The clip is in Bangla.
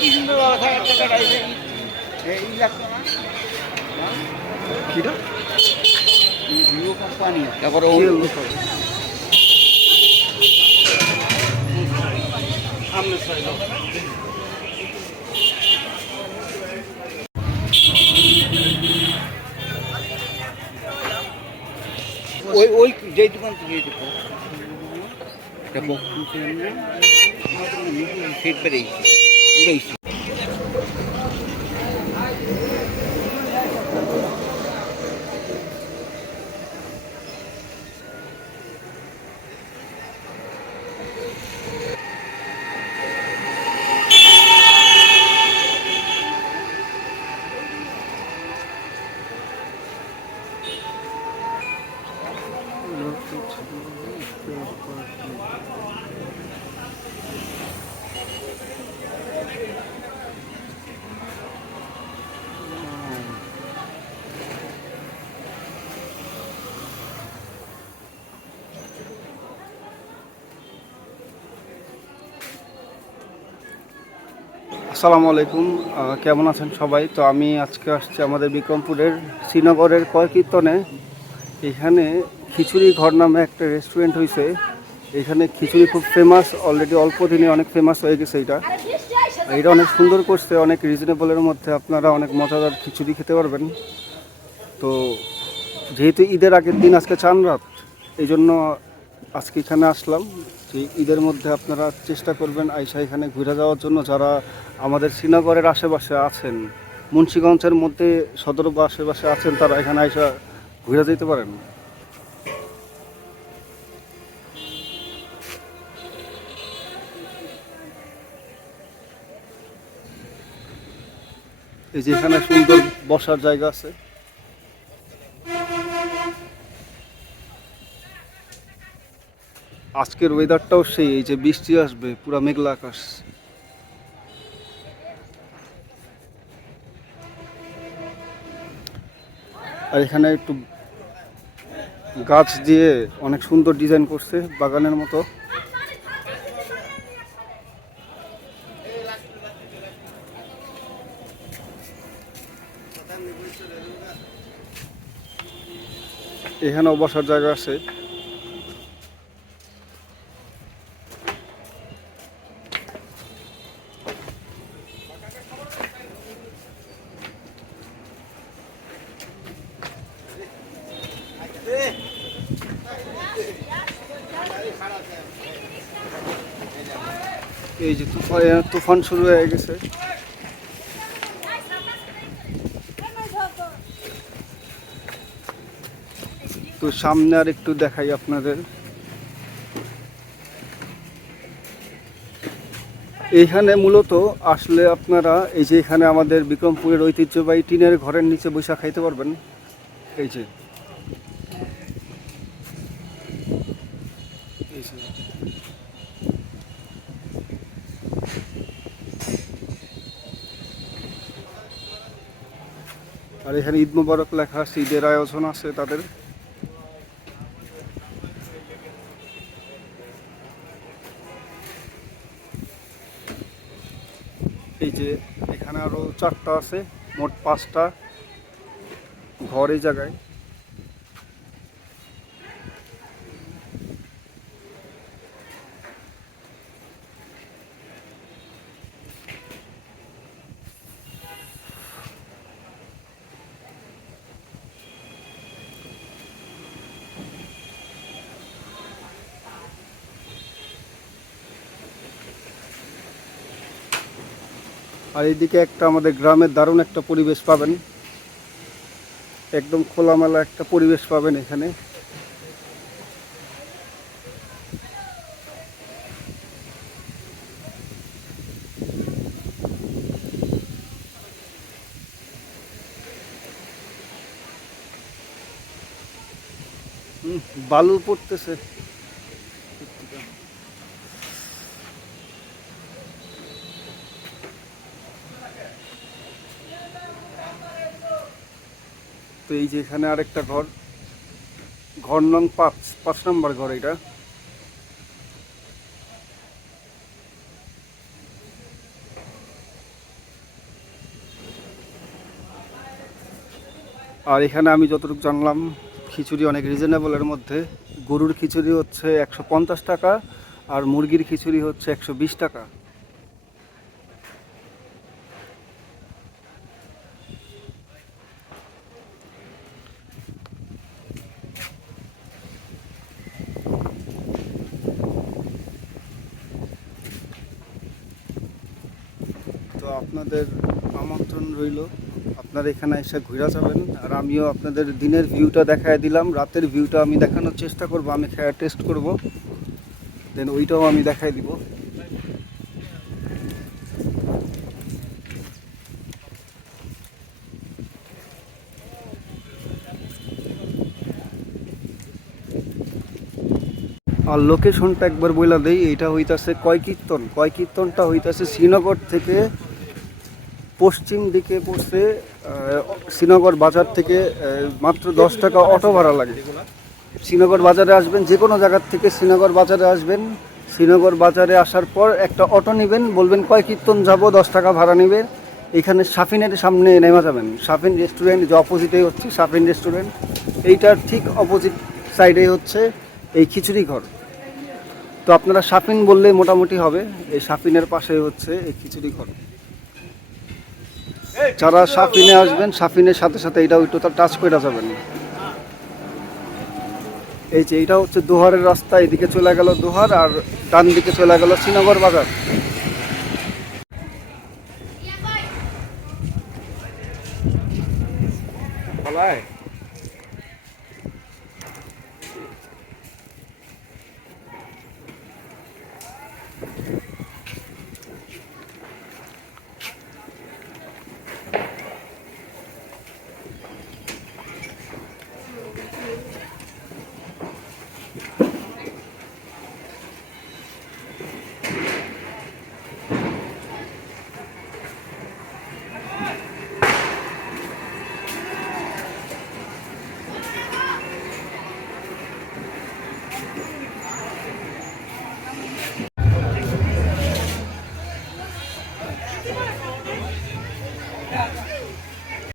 কি সুন্দর ভিভো কোম্পানি তারপরে ওই ওই যেই দোকান থেকে ফিট বেড়েছি উড়েছি। আসসালামু আলাইকুম, কেমন আছেন সবাই? তো আমি আজকে আসছি আমাদের বিক্রমপুরের শ্রীনগরের কয়কীর্তনে। এখানে খিচুড়ি ঘর নামে একটা রেস্টুরেন্ট হয়েছে। এখানে খিচুড়ি খুব ফেমাস, অলরেডি অল্প দিনে অনেক ফেমাস হয়ে গেছে। এটা অনেক সুন্দর করছে, অনেক রিজনেবলের মধ্যে আপনারা অনেক মজাদার খিচুড়ি খেতে পারবেন। তো যেহেতু ঈদের আগের দিন আজকে চাঁদ রাত, এই জন্য আজকে এখানে আসলাম। যে ঈদের মধ্যে আপনারা চেষ্টা করবেন আইসা এখানে ঘুরে যাওয়ার জন্য। যারা আমাদের শ্রীনগরের আশেপাশে আছেন, মুন্সিগঞ্জের মধ্যে সদর বা আশেপাশে আছেন, তারা এখানে আইসা ঘুরে যেতে পারেন। এই যে এখানে সুন্দর বসার জায়গা আছে। আজকের ওয়েদারটাও সেই, এই যে বৃষ্টি আসবে, পুরা মেঘলা আকাশ। আর এখানে একটু গাছ দিয়ে অনেক সুন্দর ডিজাইন করছে, বাগানের মতো। এখানেও বসার জায়গা আছে। এই যে তুফান শুরু হয়ে গেছে। তো সামনে আর একটু দেখাই আপনাদের। এইখানে মূলত আসলে আপনারা এই যে এখানে আমাদের বিক্রমপুরের ঐতিহ্যবাহী টিনের ঘরের নিচে বৈশা খাইতে পারবেন। এই যে আর এখানে ঈদ মোবারক লেখা আছে, ঈদের আয়োজন আছে তাদের। এই যে এখানে আরো 4টা আছে, মোট 5টা ঘর এই জায়গায়। আর এইদিকে একটা আমাদের গ্রামের দারুণ একটা পরিবেশ পাবেন, একদম খোলামেলা একটা পরিবেশ পাবেন এখানে। বালু পড়তেছে। তো এই যে এখানে আরেকটা ঘর, ঘর নং 5 নম্বর ঘর এটা। আর এখানে আমি যতটুকু জানলাম খিচুড়ি অনেক রিজনেবলের মধ্যে। গরুর খিচুড়ি হচ্ছে 150 টাকা আর মুরগির খিচুড়ি হচ্ছে 120 টাকা। তো আপনাদের আমন্ত্রণ রইল, আপনারা এখানে এসে ঘুরে যাবেন। আর আমিও আপনাদের দিনের ভিউটা দেখায় দিলাম, রাতের ভিউটা আমি দেখানোর চেষ্টা করব, আমি খেয়ে টেস্ট করব, দেন ওইটাও আমি দেখাই দিব। আর লোকেশনটা একবার বইলা দেই, এইটা হইতাছে কয়কীর্তন। কয়কীর্তনটা হইতাছে শ্রীনগর থেকে পশ্চিম দিকে পড়ছে। শ্রীনগর বাজার থেকে মাত্র 10 টাকা অটো ভাড়া লাগে। শ্রীনগর বাজারে আসবেন, যে কোনো জায়গার থেকে শ্রীনগর বাজারে আসবেন। শ্রীনগর বাজারে আসার পর একটা অটো নেবেন, বলবেন কয়কীর্তন যাব, 10 টাকা ভাড়া নেবে। এখানে সাফিনের সামনে নেমে যাবেন। সাফিন রেস্টুরেন্ট যে অপোজিটেই হচ্ছে সাফিন রেস্টুরেন্ট, এইটার ঠিক অপোজিট সাইডেই হচ্ছে এই খিচুড়ি ঘর। তো আপনারা সাফিন বললে মোটামুটি হবে, এই সাফিনের পাশেই হচ্ছে এই খিচুড়ি ঘর। যারা সাফিনে আসবেন, সাফিনের সাথে সাথে এইটা একটু টাচ করে যাবেন। এই যে এইটা হচ্ছে দোহারের রাস্তা, এদিকে চলে গেল দোহার আর ডান দিকে চলে গেল শ্রীনগর বাজার। বলায়